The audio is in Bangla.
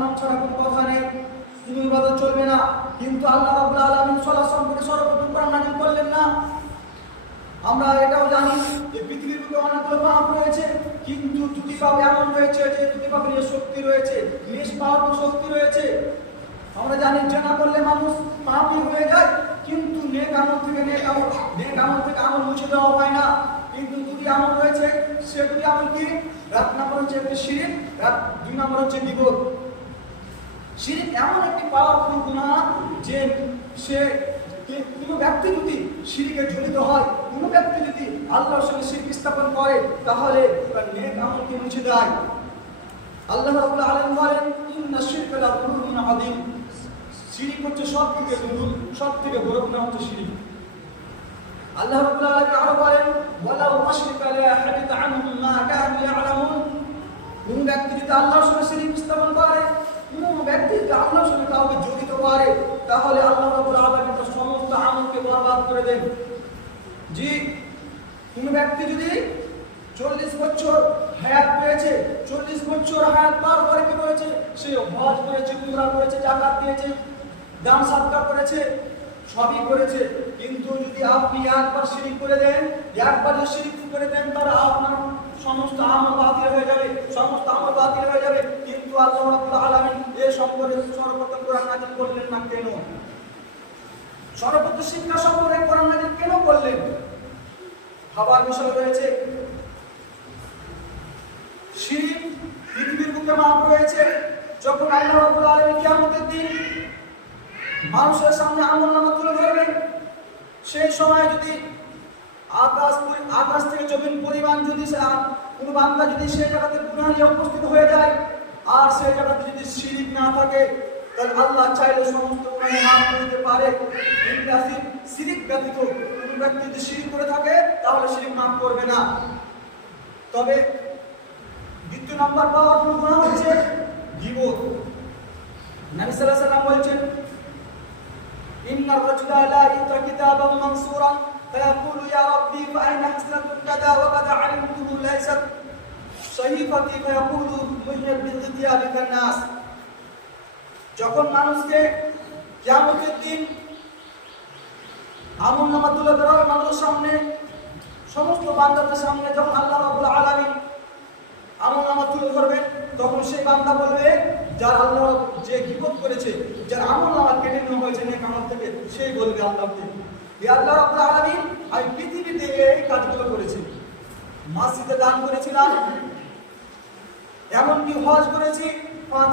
নাম ছাড়া কোনো কথা নেই, কোনো ইবাদত চলবে না। কিন্তু আল্লাহ রাব্বুল আলামিন সালাত সম্পর্কে সর্বপ্রথম কোরআন নাযিল করলেন না। আমরা এটাও জানি যে পৃথিবীর বুকে অনেকগুলো পাপ রয়েছে, কিন্তু দুটি পাপ এমন রয়েছে যে দুটি পাপের শক্তি রয়েছে, নিষ্পাপ শক্তি রয়েছে। আমরা জানি জানা করলে মানুষ পাপী হয়ে যায়, কিন্তু নেক আমল থেকে আমল মুছে দেওয়া হয় না। কিন্তু দুটি আমল রয়েছে, সে দুটি আমল কি? এক নম্বর হচ্ছে শিরক, দুই নম্বর হচ্ছে বিপদ। শিরক এমন একটি পাওয়ারফুল গুনাহ যে সে কোনো ব্যক্তি যদি শিরকে জড়িত হয়, কোনো ব্যক্তি যদি আল্লাহর সঙ্গে শিরক স্থাপন করে, তাহলে তার নেক আমলকে মুছে দেয়। আল্লাহ রাব্বুল আলামিন বলেন, ইন্নাশ শিরকা লাযুলুমুন আযীম। শিরক হচ্ছে সবথেকে জুলুম, সবথেকে বড় গুনাহ হচ্ছে শিরক। আল্লাহ রাব্বুল আলামিন আরো বলেন, ওয়ালাউ আশরাকা লা হাবিতা আনহুম মা কানু ইয়ালামুন। কোন ব্যক্তি যদি আল্লাহর সঙ্গে শিরক স্থাপন করে, কোন ব্যক্তি যদি আল্লাহর সঙ্গে কাউকে জড়িত করে, তাহলে আল্লাহ রাব্বুল আলামিন তার সমস্ত আমলকে বরবাদ করে দেন। জি, কোন ব্যক্তি যদি 40 বছর হায়াত পেয়েছে, 40 বছর হায়াত পার করে কি করেছে? সে হজ করেছে, উমরা করেছে, যাকাত দিয়েছে, দান সাদকা করেছে, সবই করেছে, কিন্তু যদি আপনি একবার শিরক করে দেন, একবার যদি শিরক করে দেন, তাহলে আপনার সমস্ত আমল বাতিল হয়ে যাবে, সমস্ত আমল বাতিল হয়ে যাবে। কিন্তু আল্লাহ রাব্বুল আলামিন এই সম্পর্কে সর্বপ্রথম কোরআন নাযিল করলেন না কেন? সর্বপ্রথম শিক্ষা সম্পর্কে কোরআন নাযিল কেন করলেন? ভাবার বিষয় রয়েছে। শিরক পৃথিবীর বুকে মাপ রয়েছে। যখন আল্লাহ রাব্বুল আলামিন কিয়ামতের দিন মানুষের সামনে আমলনামা তুলে ধরবেন, সেই সময় যদি আকাশ থেকে জমিন পরিমাণ যদি কোনো বান্দা যদি সেই জায়গাতে গুনাহ নিয়ে উপস্থিত হয়ে যায়, আর সেই জায়গাতে যদি শিরক না থাকে, তাহলে আল্লাহ চাইলে সমস্ত গুনাহ মাফ করে দিতে পারে। কিন্তু শিরক ব্যতীত কোনো ব্যক্তি যদি শিরক করে থাকে, তাহলে শিরক মাফ করবে না। তবে দ্বিতীয় নম্বর পাওয়ারফুল গুনাহ হচ্ছে গীবত। নবী সাল্লাল্লাহু আলাইহি ওয়াসাল্লাম বলেছেন, ইন্নার রাজুলা লা ইয়াতা কিতাবান মানসুরা ফায়াকুলু ইয়া রাব্বি ফাআইনা হাসনাতু কাযা ওয়া কাযা আলিমতুহু লাysat সাহিফাতি ফায়াকুলু মুহিয়াত বিযিয়াবিকান নাস। যখন মানুষকে কিয়ামতের দিন আমলনামা তুলে ধরা হবে মানুষের সামনে, সমস্ত বান্দাদের সামনে, যখন আল্লাহ রাব্বুল আলামিন আমলনামা তুলে ধরবেন, তখন সেই বান্দা বলবে, যার আল্লাহ যে গীবত করেছে, যার আমলনামা কেটে নেওয়া হয়েছে নেক আমল থেকে, সেই বলবে আল্লাহকে, হে আল্লাহ রাব্বুল আলামিন, আমি পৃথিবীতে এই কাজগুলো করেছি, মসজিদে দান করেছিলাম, এমনকি হজ করেছি, 5